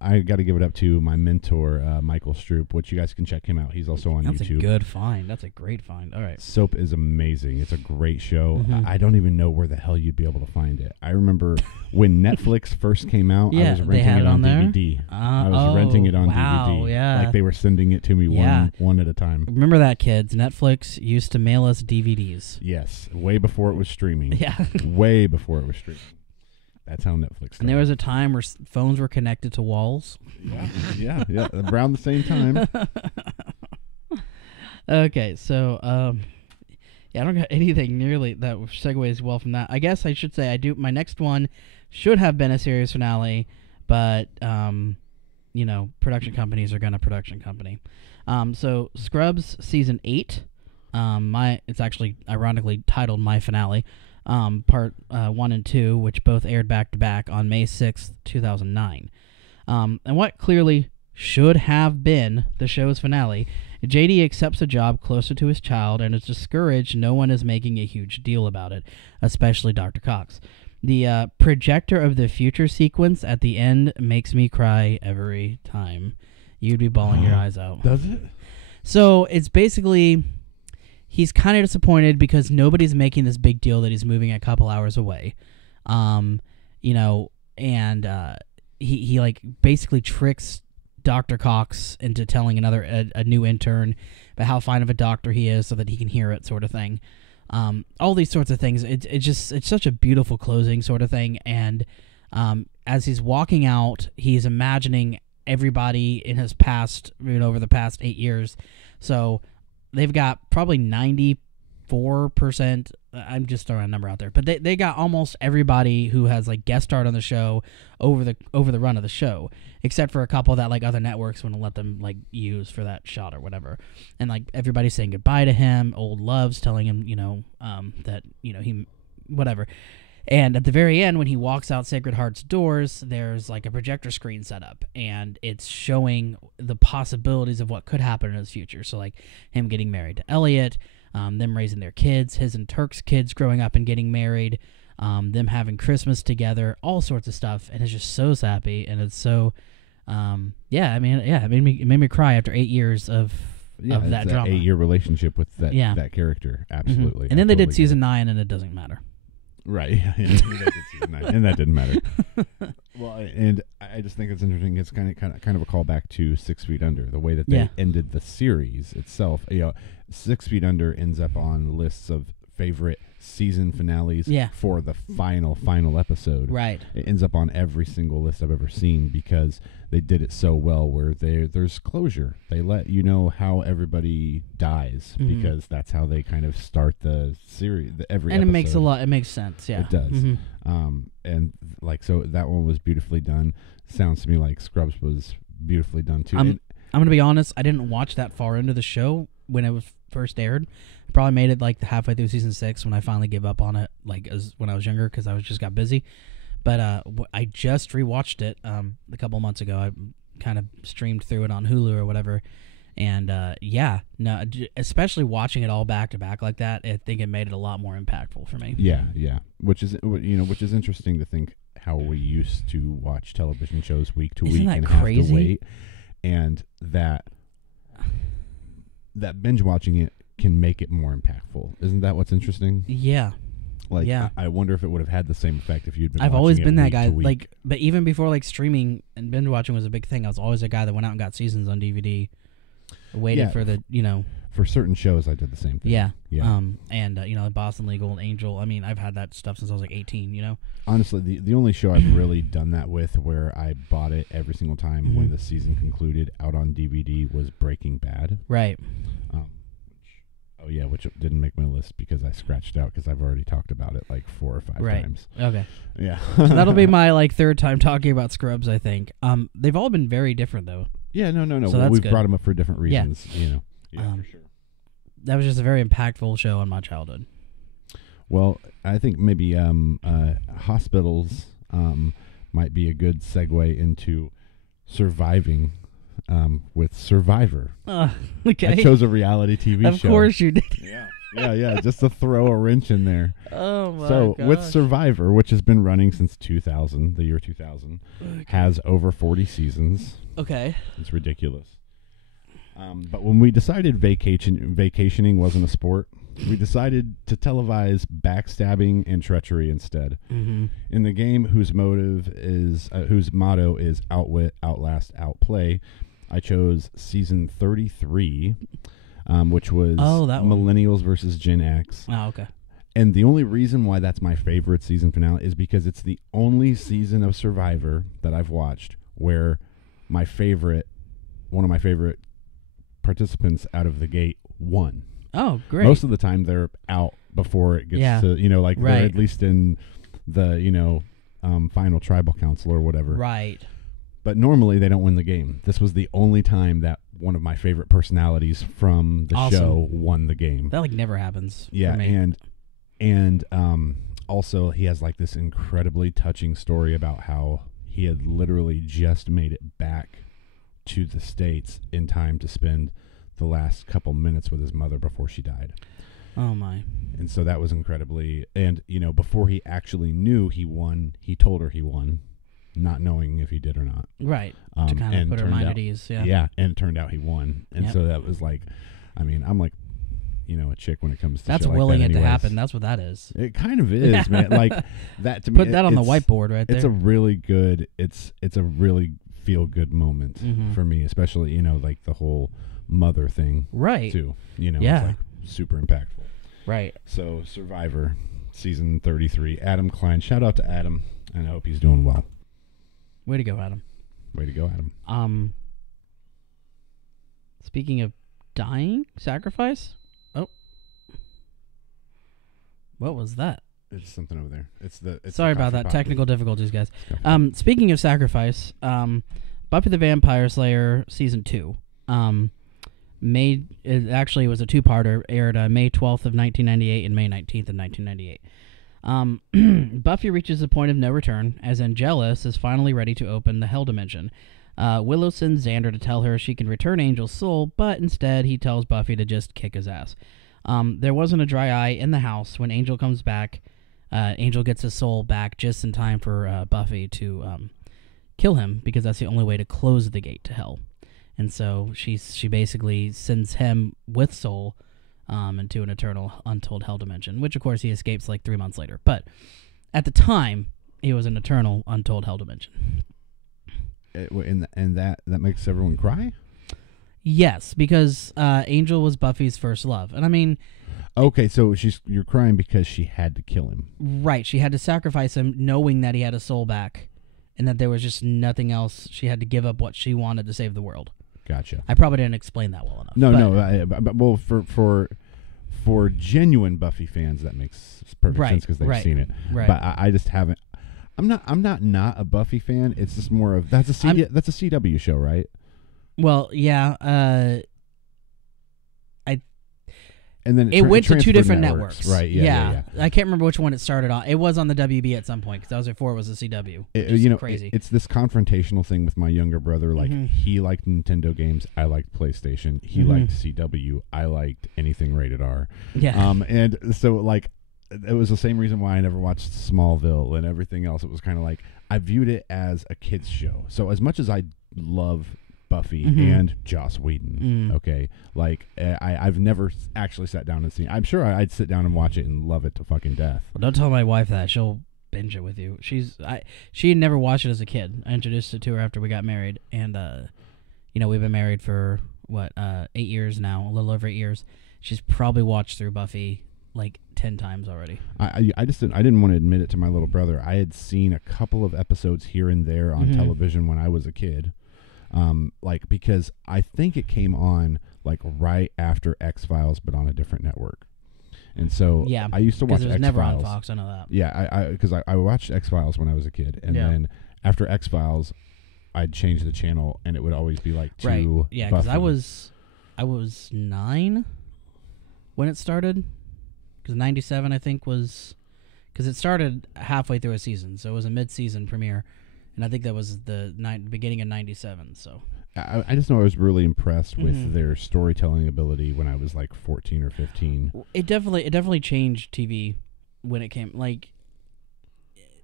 I got to give it up to my mentor, Michael Stroop, which you guys can check him out. He's also on YouTube. That's a good find. That's a great find. All right. Soap is amazing. It's a great show. I don't even know where the hell you'd be able to find it. I remember when Netflix first came out, I was renting it on DVD. I was renting it on DVD. Yeah. Like they were sending it to me one at a time. Remember that, kids. Netflix used to mail us DVDs. Yes, way before it was streaming. Yeah. Way before it was streaming. That's how Netflix started. And there was a time where phones were connected to walls. Yeah, around the same time. Okay, so I don't got anything nearly that segues well from that. I guess I should say I do. My next one should have been a series finale, but production companies are gonna production company. So Scrubs season 8. It's actually ironically titled My Finale. Part 1 and 2, which both aired back to back on May 6th, 2009. And what clearly should have been the show's finale, JD accepts a job closer to his child and is discouraged no one is making a huge deal about it, especially Dr. Cox. The projector of the future sequence at the end makes me cry every time. You'd be bawling your eyes out. Does it? So it's basically... He's kind of disappointed because nobody's making this big deal that he's moving a couple hours away, and he like basically tricks Dr. Cox into telling a new intern about how fine of a doctor he is so that he can hear it, sort of thing. All these sorts of things. It's such a beautiful closing sort of thing. And as he's walking out, he's imagining everybody in his past, over the past 8 years. So they've got probably 94%. I'm just throwing a number out there, but they got almost everybody who has like guest starred on the show over the run of the show, except for a couple that like other networks wouldn't let them like use for that shot or whatever. And like everybody's saying goodbye to him. Old Love's telling him, that he whatever. And at the very end, when he walks out Sacred Heart's doors, there's like a projector screen set up, and it's showing the possibilities of what could happen in his future. So like him getting married to Elliot, them raising their kids, his and Turk's kids growing up and getting married, them having Christmas together, all sorts of stuff. And it's just so sappy, and it's so, it made me cry after 8 years of that drama. 8-year relationship with that character, absolutely. And then they did season 9, and it doesn't matter. Right, and that didn't matter. Well, and I just think it's interesting. It's kind of a callback to 6 Feet Under, the way that they ended the series itself. 6 Feet Under ends up on lists of favorite season finales for the final episode. Right, it ends up on every single list I've ever seen because they did it so well. Where there's closure. They let you know how everybody dies because that's how they kind of start the series. Every and episode. It makes sense. Yeah, it does. And like so, that one was beautifully done. Sounds to me like Scrubs was beautifully done too. I'm gonna be honest. I didn't watch that far into the show when it was first aired. I probably made it like halfway through season 6 when I finally gave up on it, like when I was younger because I just got busy. But I just rewatched it a couple months ago. I kind of streamed through it on Hulu or whatever, and especially watching it all back to back like that, I think it made it a lot more impactful for me. Yeah, which is interesting to think how we used to watch television shows week to week and crazy? Have to wait, and that binge watching it can make it more impactful. Isn't that what's interesting? Yeah. I wonder if it would have had the same effect if you'd been. I've always been that guy. Like, but even before like streaming and binge watching was a big thing, I was always a guy that went out and got seasons on DVD, waited for the For certain shows, I did the same thing. Yeah. Boston Legal, Angel. I mean, I've had that stuff since I was like 18. Honestly, the only show I've really done that with, where I bought it every single time when the season concluded out on DVD, was Breaking Bad. Right. Which didn't make my list because I scratched out because I've already talked about it like 4 or 5 times. Okay. Yeah. So that'll be my like 3rd time talking about Scrubs, I think. They've all been very different though. Yeah, no. So we've brought them up for different reasons. Yeah, for sure. That was just a very impactful show in my childhood. Well, I think maybe hospitals might be a good segue into surviving with Survivor. Okay. I chose a reality TV show. Of course you did. Yeah, just to throw a wrench in there. Oh my So gosh. with Survivor, which has been running since 2000, the year 2000, has over 40 seasons. Okay. It's ridiculous. But when we decided vacationing wasn't a sport, we decided to televise backstabbing and treachery instead. Mm-hmm. In the game, whose motto is outwit, outlast, outplay, I chose season 33, which was Millennials versus Gen X. Oh, okay. And the only reason why that's my favorite season finale is because it's the only season of Survivor that I've watched where one of my favorite participants out of the gate won. Oh, great. Most of the time they're out before it gets to, they're at least in the, final tribal council or whatever. Right. But normally they don't win the game. This was the only time that one of my favorite personalities from the show won the game. That never happens. Yeah, for me. and also he has this incredibly touching story about how he had literally just made it back to the States in time to spend the last couple minutes with his mother before she died. Oh my. And so that was incredibly, and before he actually knew he won, he told her he won, not knowing if he did or not. Right. To kind of put her mind at ease. Yeah. Yeah. And it turned out he won. And so that was I'm like, a chick when it comes to that's shit willing like that it anyways. to happen. That's what that is. It kind of is, man. That to me. Put that on the whiteboard right there. It's a really good. It's a really feel good moment for me, especially the whole mother thing, right? Too, yeah, it's super impactful, right? So Survivor season 33. Adam Klein. Shout out to Adam, and I hope he's doing well. Way to go, Adam. Way to go, Adam. Speaking of dying, sacrifice. Oh, what was that? It's something over there. Sorry about that. Technical difficulties, guys. Speaking of sacrifice, Buffy the Vampire Slayer season 2, it actually was a two-parter, aired May 12th of 1998 and May 19th of 1998. Buffy reaches the point of no return as Angelus is finally ready to open the Hell Dimension. Willow sends Xander to tell her she can return Angel's soul, but instead he tells Buffy to just kick his ass. There wasn't a dry eye in the house when Angel comes back. Angel gets his soul back just in time for Buffy to kill him, because that's the only way to close the gate to hell. And so she basically sends him with soul into an eternal, untold hell dimension, which of course he escapes 3 months later. But at the time, he was an eternal, untold hell dimension. And that makes everyone cry? Yes, because Angel was Buffy's first love. And I mean... Okay, so you're crying because she had to kill him. Right, she had to sacrifice him knowing that he had a soul back, and that there was just nothing else. She had to give up what she wanted to save the world. Gotcha. I probably didn't explain that well enough. Well, for genuine Buffy fans, that makes perfect sense because they've seen it. Right. But I just haven't. I'm not a Buffy fan. It's just more of that's a CW show, right? Well, yeah. And then it went to two different networks. networks. Right, yeah. I can't remember which one it started on. It was on the WB at some point, because that was before it was the CW. Crazy. It's this confrontational thing with my younger brother. He liked Nintendo games. I liked PlayStation. He liked CW. I liked anything rated R. Yeah. And so, it was the same reason why I never watched Smallville and everything else. It was kind of I viewed it as a kid's show. So as much as I love Buffy and Joss Whedon. Okay, I've never actually sat down and seen. I'm sure I'd sit down and watch it and love it to fucking death. Well, don't tell my wife that; she'll binge it with you. She had never watched it as a kid. I introduced it to her after we got married, and we've been married for 8 years now, a little over 8 years. She's probably watched through Buffy 10 times already. I didn't want to admit it to my little brother. I had seen a couple of episodes here and there on television when I was a kid. Because I think it came on right after X-Files, but on a different network. And so I used to watch X-Files. It was never on Fox, I know that. Yeah, because I watched X-Files when I was a kid, and then after X-Files, I'd change the channel, and it would always be to yeah, because I was 9 when it started, because 97 I think was, because it started halfway through a season, so it was a mid-season premiere. and I think that was the beginning of '97. So I just know I was really impressed with their storytelling ability when I was like 14 or 15. it definitely changed TV when it came like.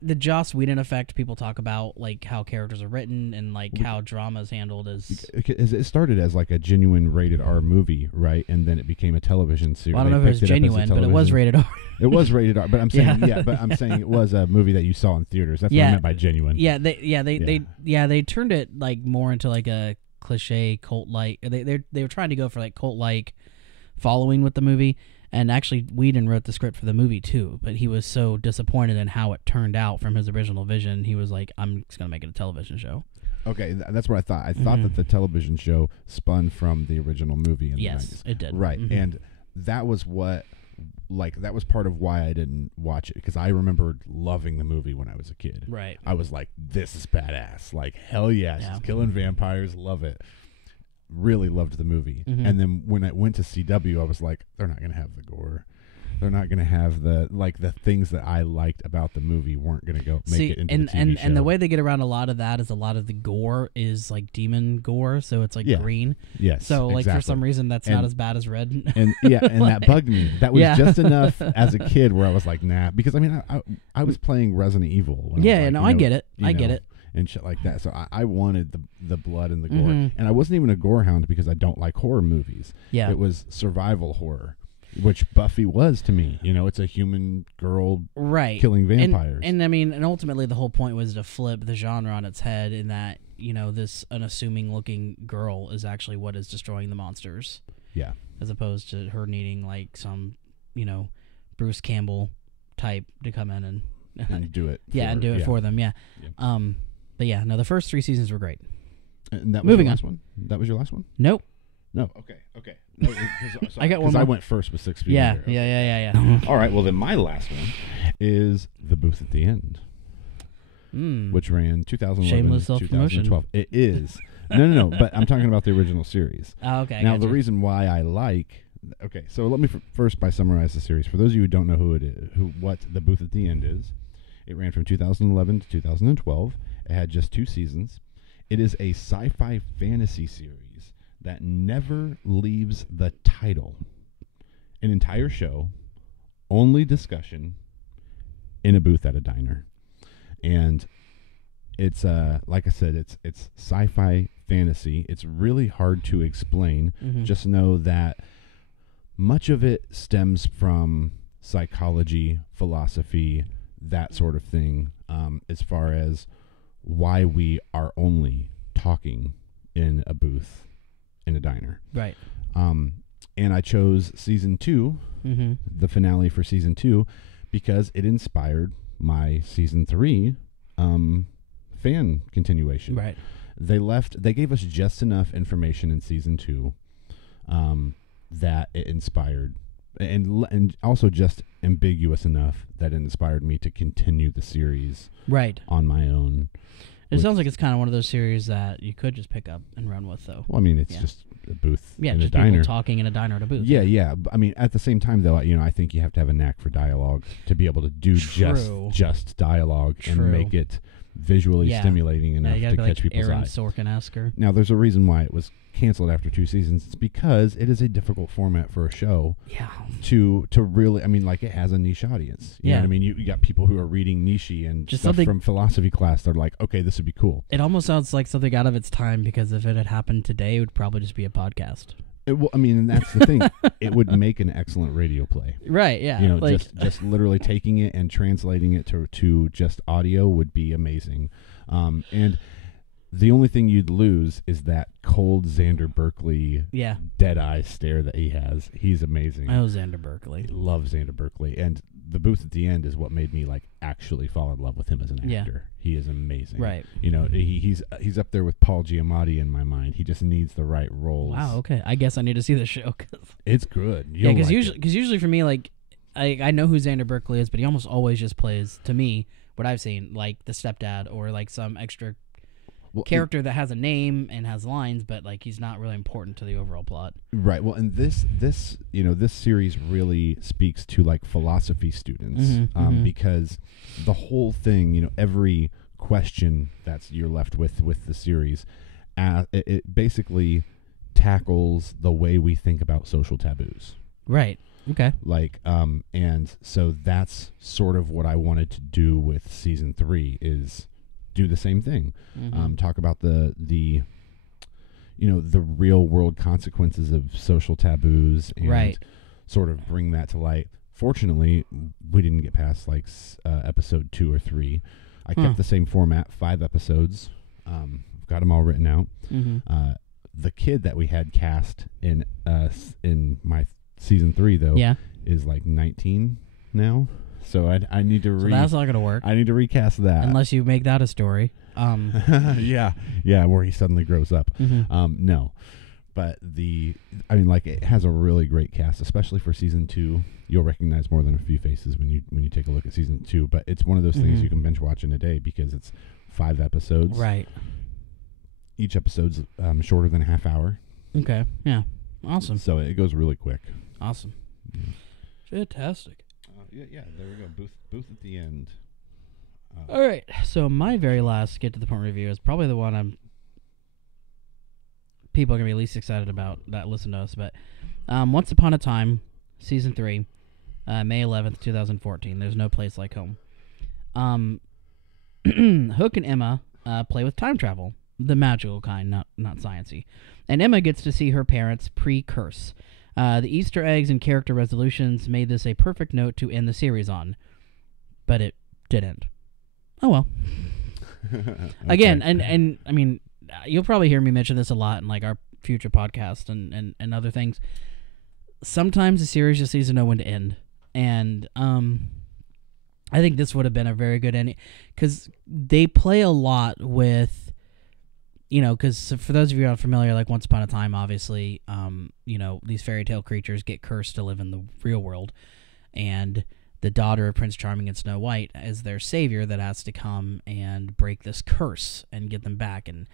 The Joss Whedon effect, people talk about like how characters are written and like how drama is handled it started as like a genuine rated R movie, right? And then it became a television series. Well, I don't know if it was genuine, but it was rated R. It was rated R, but I'm saying but I'm saying it was a movie that you saw in theaters. That's what I meant by genuine. They turned it like more into like a cliche cult like. They were trying to go for like cult like following with the movie. And actually, Whedon wrote the script for the movie, too. But he was so disappointed in how it turned out from his original vision. He was like, I'm just going to make it a television show. Okay, that's what I thought. I thought that the television show spun from the original movie in the 90s. Yes, it did. Right, and that was what, like, that was part of why I didn't watch it. Because I remembered loving the movie when I was a kid. Right. I was like, this is badass. Like, hell yeah, she's killing vampires. Love it. Really loved the movie. And then when I went to CW, I was like, they're not going to have the gore. They're not going to have the things that I liked about the movie weren't going to make it into the TV show. And the way they get around a lot of that is a lot of the gore is like demon gore, so it's like green. Yes. So like exactly. for some reason that's not as bad as red. And and that bugged me. That was just enough as a kid where I was like, nah, because I mean I was playing Resident Evil. When I get it. I get it. And shit like that. So I wanted the blood and the gore. And I wasn't even a gore hound because I don't like horror movies. Yeah. It was survival horror, which Buffy was to me. You know, it's a human girl killing vampires. And I mean, and ultimately the whole point was to flip the genre on its head in that, you know, this unassuming looking girl is actually what is destroying the monsters. Yeah. As opposed to her needing like some, you know, Bruce Campbell type to come in and do it. And do it for them. Yeah. But yeah, no, the first 3 seasons were great. And that was Moving your last on. one? That was your last one? Nope. No. Okay. No, I got one more. I went first with 6 feet. Yeah. All right. Well, then my last one is The Booth at the End, which ran 2011 Shameless to 2012. It is. No. But I'm talking about the original series. Oh, okay. Now, the reason why I like. Okay, so let me first summarize the series. For those of you who don't know who it is, what The Booth at the End is, it ran from 2011 to 2012. It had just 2 seasons. It is a sci-fi fantasy series that never leaves the title. An entire show, only discussion, in a booth at a diner. And it's like I said, it's sci-fi fantasy. It's really hard to explain. Just know that much of it stems from psychology, philosophy, that sort of thing, as far as why we are only talking in a booth in a diner. Right. And I chose season 2, the finale for season 2, because it inspired my season 3 fan continuation. Right. They gave us just enough information in season 2 that it inspired, and also just ambiguous enough that it inspired me to continue the series on my own. It sounds like it's kind of one of those series that you could just pick up and run with, though. Well, I mean, it's just a booth in just a diner. People talking in a diner at a booth. Yeah. I mean, at the same time, though, I think you have to have a knack for dialogue to be able to do just dialogue and make it visually stimulating enough to catch people's Aaron eyes. Sorkin-esque. Now, there's a reason why it was canceled after 2 seasons. It's because it is a difficult format for a show. Yeah. To really, I mean, like, it has a niche audience. You know what I mean? You got people who are reading Nietzsche and just stuff from philosophy class. They're like, okay, this would be cool. It almost sounds like something out of its time, because if it had happened today, it would probably just be a podcast. I mean, and that's the thing. It would make an excellent radio play. Right, yeah. Like, just literally taking it and translating it to just audio would be amazing. And the only thing you'd lose is that cold Xander Berkeley dead-eye stare that he has. He's amazing. Oh, Xander Berkeley. I love Xander Berkeley. And The Booth at the End is what made me actually fall in love with him as an actor. He is amazing. Right. He's up there with Paul Giamatti in my mind. He just needs the right roles. Wow, okay. I guess I need to see the show. It's good. Because usually for me, I know who Xander Berkeley is, but he almost always just plays, to me, what I've seen, like the stepdad or like some extra character that has a name and has lines, but he's not really important to the overall plot. Right. Well, and this series really speaks to philosophy students, because the whole thing, every question that's you're left with the series. It basically tackles the way we think about social taboos. Right. Okay. Like, and so that's sort of what I wanted to do with season 3 is do the same thing. Talk about the the real world consequences of social taboos and sort of bring that to light. Fortunately, we didn't get past like episode 2 or 3. I kept the same format, 5 episodes. Got them all written out. The kid that we had cast in my season 3 though is like 19 now. So I need to So that's not gonna work. I need to recast that unless you make that a story. yeah, where he suddenly grows up. No, but it has a really great cast, especially for season 2. You'll recognize more than a few faces when you take a look at season 2. But it's one of those things you can binge watch in a day because it's 5 episodes. Right. Each episode's shorter than a half hour. Okay. Yeah. Awesome. So it goes really quick. Awesome. Yeah. Fantastic. Yeah. There we go. Booth at the end. All right. So my very last get to the point review is probably the one people are gonna be least excited about that listen to us. But Once Upon a Time, season 3, May 11th, 2014. There's no place like home. Hook and Emma play with time travel, the magical kind, not sciencey. And Emma gets to see her parents pre-curse. The Easter eggs and character resolutions made this a perfect note to end the series on, but it didn't. Oh well. Okay. Again, and I mean, you'll probably hear me mention this a lot in like our future podcast and other things. Sometimes a series just needs to know when to end, and I think this would have been a very good ending because they play a lot with, because for those of you who aren't familiar, like Once Upon a Time, obviously, these fairy tale creatures get cursed to live in the real world, and the daughter of Prince Charming and Snow White is their savior that has to come and break this curse and get them back, and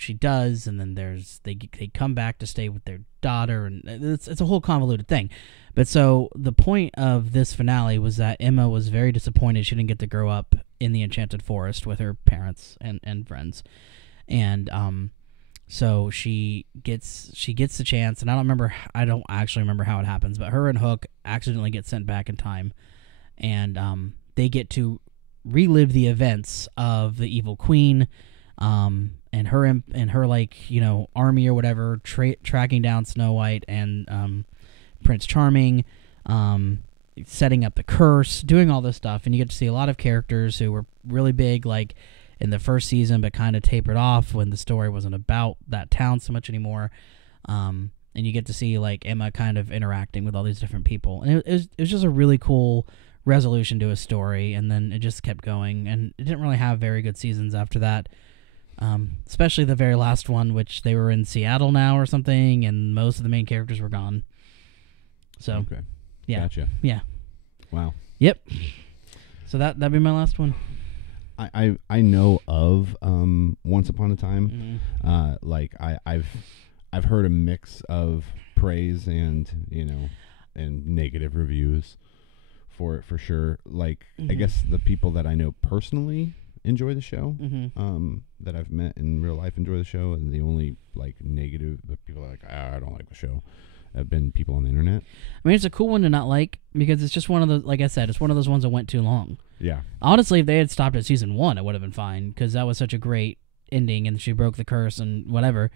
she does, and then they come back to stay with their daughter, and it's a whole convoluted thing. But so the point of this finale was that Emma was very disappointed she didn't get to grow up in the Enchanted Forest with her parents and friends, and so she gets the chance, and I don't actually remember how it happens, but her and Hook accidentally get sent back in time, and they get to relive the events of the evil queen, and her like army or whatever tracking down Snow White and Prince Charming, setting up the curse, doing all this stuff, and you get to see a lot of characters who were really big like in the first season, but kind of tapered off when the story wasn't about that town so much anymore. And you get to see like Emma kind of interacting with all these different people, and it was just a really cool resolution to a story. And then it just kept going, and it didn't really have very good seasons after that. Especially the very last one, which they were in Seattle now or something, and most of the main characters were gone. So, okay, yeah, gotcha. Yeah, wow, yep. So that'd be my last one. I know of Once Upon a Time. Like I've heard a mix of praise and and negative reviews for it for sure. Like I guess the people that I know personally enjoy the show, that I've met in real life enjoy the show, and the only like negative people are like I don't like the show have been people on the internet. I mean, it's a cool one to not like because it's just one of the, like I said, it's one of those ones that went too long. Yeah. Honestly, if they had stopped at season 1, it would have been fine because that was such a great ending, and she broke the curse and whatever.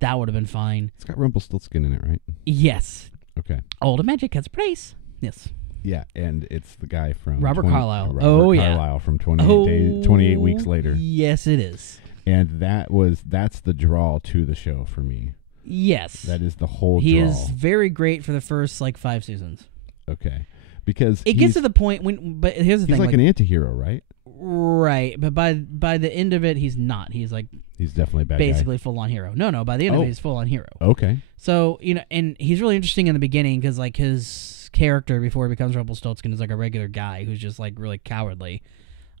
That would have been fine. It's got Rumpelstiltskin in it, right? Yes. Okay. All the magic has a price. Yes. Yeah, and it's the guy from Robert Carlyle. Robert Carlyle from 28 Weeks Later. Yes, it is. And that's the draw to the show for me. Yes. That is the whole He draw. is very great for the first like 5 seasons. Okay. Because it gets to the point but here's the thing. He's like an anti-hero, right? Right, but by the end of it, he's not. He's like he's definitely a bad basically guy. Full on hero. No, by the end of it, he's full on hero. Okay. So and he's really interesting in the beginning because like his character before he becomes Rumpelstiltskin is like a regular guy who's just like really cowardly,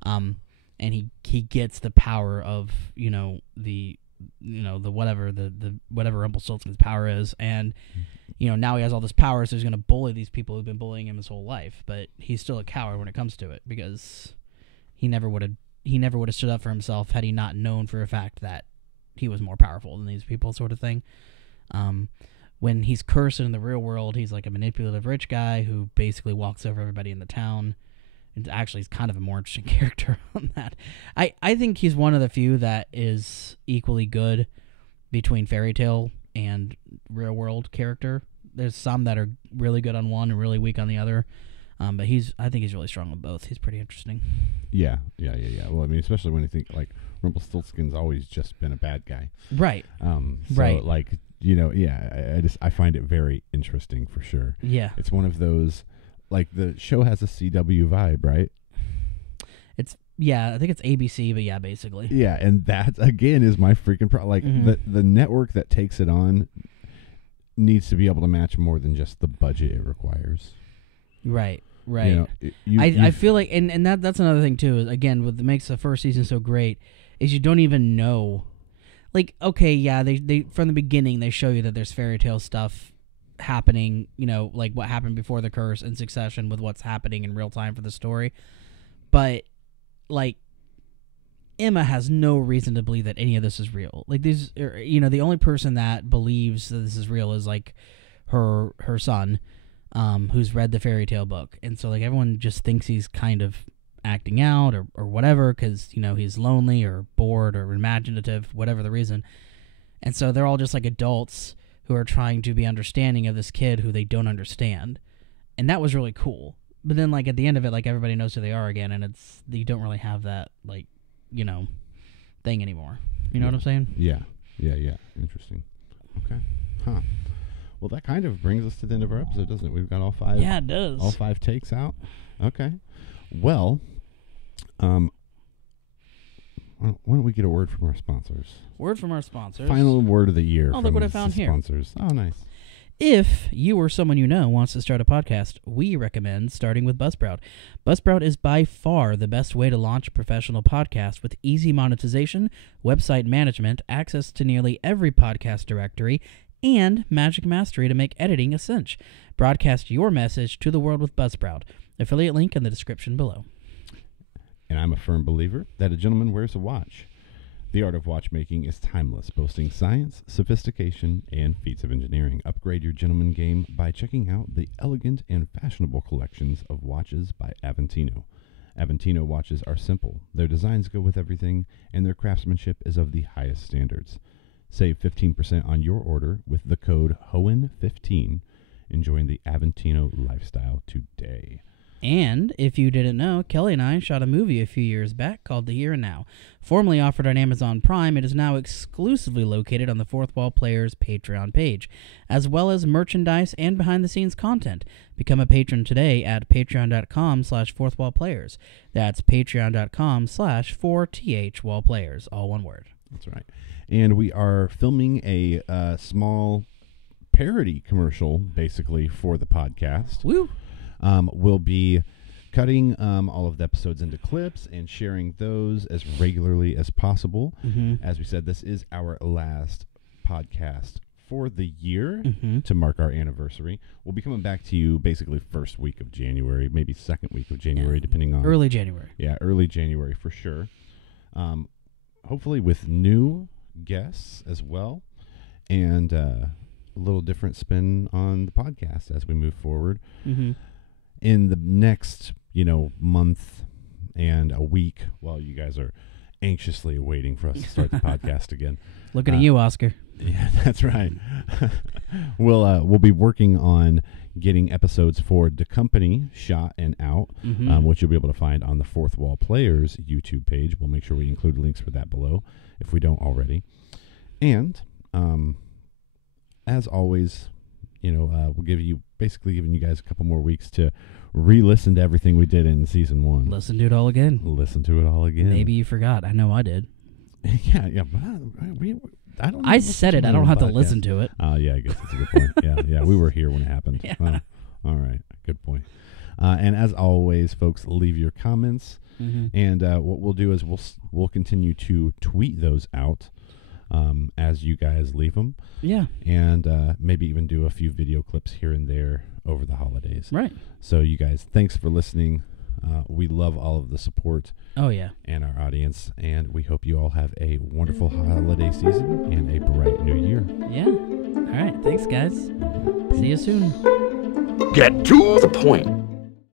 and he gets the power of the whatever Rumpelstiltskin's power is, and now he has all this power, so he's going to bully these people who've been bullying him his whole life, but he's still a coward when it comes to it because he never would have he never would have stood up for himself had he not known for a fact that he was more powerful than these people, sort of thing. When he's cursed in the real world, he's like a manipulative rich guy who basically walks over everybody in the town. And actually, he's kind of a more interesting character on that. I think he's one of the few that is equally good between fairy tale and real world character. There's some that are really good on one and really weak on the other. But I think he's really strong on both. He's pretty interesting. Yeah. Well, I mean, especially when you think like Rumpelstiltskin's always just been a bad guy, right? Right. Like, I find it very interesting for sure. Yeah, it's one of those, like, the show has a CW vibe, right? I think it's ABC, but yeah, basically. Yeah, and that again is my freaking problem. Like the network that takes it on needs to be able to match more than just the budget it requires. Right. I feel like, and that's another thing too. Is, again, what makes the first season so great is you don't even know. Like, okay, yeah, they from the beginning they show you that there's fairy tale stuff happening. Like what happened before the curse in succession with what's happening in real time for the story. But like, Emma has no reason to believe that any of this is real. Like, the only person that believes that this is real is like her son. Who's read the fairy tale book, and so like everyone just thinks he's kind of acting out or whatever because he's lonely or bored or imaginative, whatever the reason. And so they're all just like adults who are trying to be understanding of this kid who they don't understand, and that was really cool. But then like at the end of it, like everybody knows who they are again, and you don't really have that like thing anymore. You know what I'm saying? Yeah. Interesting. Okay. Huh. Well, that kind of brings us to the end of our episode, doesn't it? We've got all 5. Yeah, it does. All 5 takes out. Okay. Well, why don't we get a word from our sponsors? Word from our sponsors. Final word of the year. Oh, look what I found here. Sponsors. Oh, nice. If you or someone you know wants to start a podcast, we recommend starting with Buzzsprout. Buzzsprout is by far the best way to launch a professional podcast with easy monetization, website management, access to nearly every podcast directory, and Magic Mastery to make editing a cinch. Broadcast your message to the world with Buzzsprout. Affiliate link in the description below. And I'm a firm believer that a gentleman wears a watch. The art of watchmaking is timeless, boasting science, sophistication, and feats of engineering. Upgrade your gentleman game by checking out the elegant and fashionable collections of watches by Aventino. Aventino watches are simple. Their designs go with everything, and their craftsmanship is of the highest standards. Save 15% on your order with the code HOEN15. Enjoying the Aventino lifestyle today. And if you didn't know, Kelly and I shot a movie a few years back called The Here and Now. Formerly offered on Amazon Prime, it is now exclusively located on the Fourth Wall Players Patreon page, as well as merchandise and behind-the-scenes content. Become a patron today at patreon.com/fourthwallplayers. That's patreon.com/4THWallplayers, all one word. That's right. And we are filming a small parody commercial, basically, for the podcast. Woo! We'll be cutting all of the episodes into clips and sharing those as regularly as possible. As we said, this is our last podcast for the year to mark our anniversary. We'll be coming back to you basically first week of January, maybe second week of January, depending on... Early January. Yeah, early January for sure. Hopefully with new guests as well, and a little different spin on the podcast as we move forward. In the next, month and a week, while you guys are anxiously waiting for us to start the podcast again. Looking at you, Oscar. Yeah, that's right. We'll be working on getting episodes for The Company shot and out, which you'll be able to find on the Fourth Wall Players YouTube page. We'll make sure we include links for that below if we don't already. And as always, we'll giving you guys a couple more weeks to re-listen to everything we did in season 1. Listen to it all again. Maybe you forgot. I know I did. yeah. I said it. I don't have to listen to it. Yeah, I guess that's a good point. Yeah, we were here when it happened. Yeah. Well, all right, good point. And as always, folks, leave your comments. And what we'll do is we'll continue to tweet those out as you guys leave them. Yeah. And maybe even do a few video clips here and there over the holidays. Right. So you guys, thanks for listening. We love all of the support. Oh, yeah. And our audience, and we hope you all have a wonderful holiday season and a bright new year. Yeah. All right. Thanks, guys. See you soon. Get to the point.